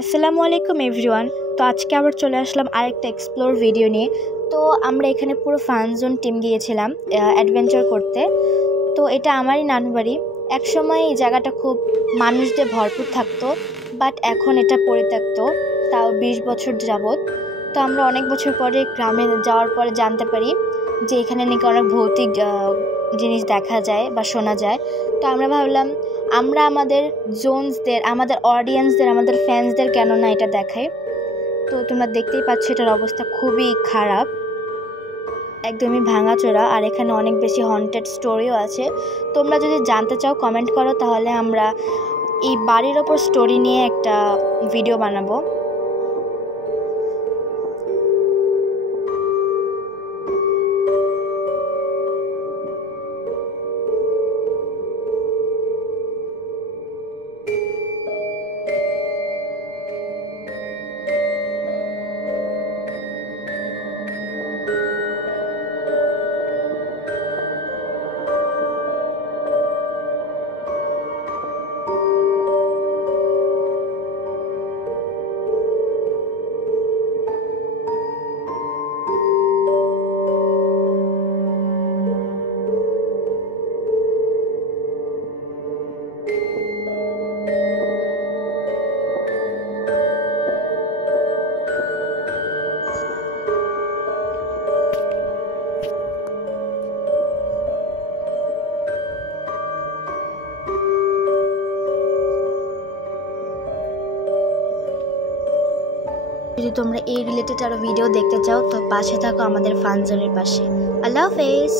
আসসালামু আলাইকুম এভরিওয়ান। তো আজকে আবার চলে আসলাম আরেকটা এক্সপ্লোর ভিডিও নিয়ে। তো আমরা এখানে পুরো ফান জোন টিম গিয়েছিলাম অ্যাডভেঞ্চার করতে। তো এটা আমারই নানু বাড়ি। একসময় এই জায়গাটা খুব মানুষদের ভরপুর থাকতো, বাট এখন এটা পরিত্যক্ত, তাও 20 বছর যাবৎ। তো আমরা অনেক বছর পরে গ্রামে যাওয়ার পরে জানতে পারি যে এখানে নাকি অনেক ভৌতিক জিনিস দেখা যায় বা শোনা যায়। তো আমরা ভাবলাম আমরা আমাদের জোনসদের, আমাদের অডিয়েন্সদের, আমাদের ফ্যান্সদের কেন না এটা দেখাই। তো তোমরা দেখতেই পাচ্ছ এটার অবস্থা খুবই খারাপ, একদমই ভাঙাচোরা, আর এখানে অনেক বেশি হন্টেড স্টোরিও আছে। তোমরা যদি জানতে চাও কমেন্ট করো, তাহলে আমরা এই বাড়ির ওপর স্টোরি নিয়ে একটা ভিডিও বানাবো। যদি তোমরা এই রিলেটেড আরও ভিডিও দেখতে চাও, তো পাশে থাকো আমাদের ফান জোনের পাশে। আল্লাহ হাফেজ।